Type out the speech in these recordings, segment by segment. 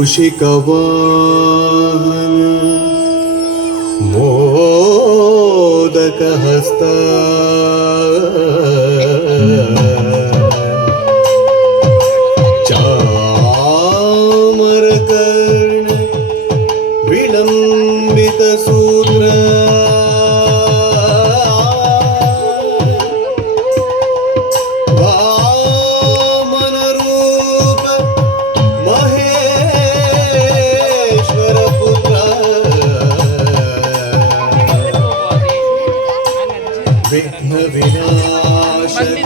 मूषिकवाहन मोदकहस्ता चामरकर्ण विलम्बितसूत्र विघ्न विनाशक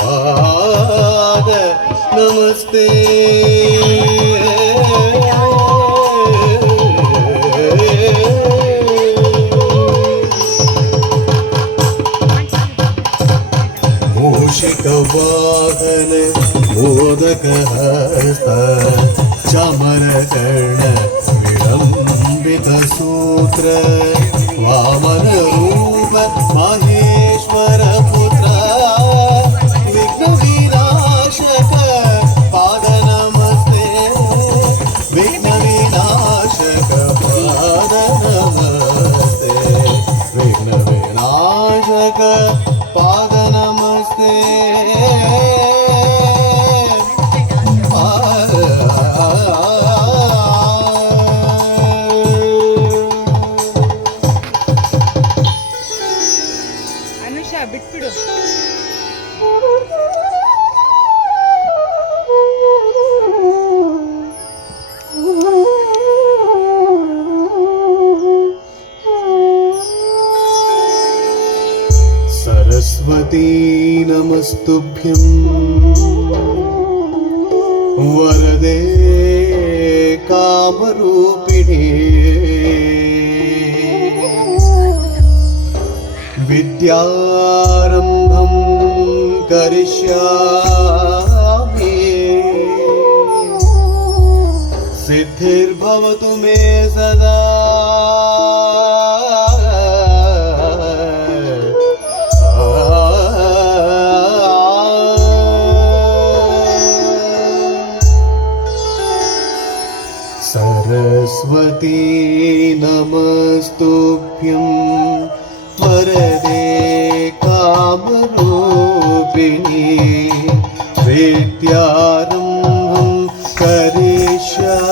पाद नमस्ते मूषिकवाहन मोदकहस्त चामरकर्ण विलम्बितसूत्र वामनरूप माहेश्वर पुत्र विघ्न विनाशक पाद नमस्ते विघ्न विनाशक पाद नमस्ते विघ्न विनाशक पाद नमस्ते ಬಿಟ್ಬಿಡು. सरस्वती नमस्तुभ्यं वरदे कामरूपिणे विद्यारम्भं करिष्यामि सिद्धिर्भवतु मे सदा सरस्वती नमस्तुभ्यं वरदे कामरूपिणी विद्यारम्भं करिष्यामि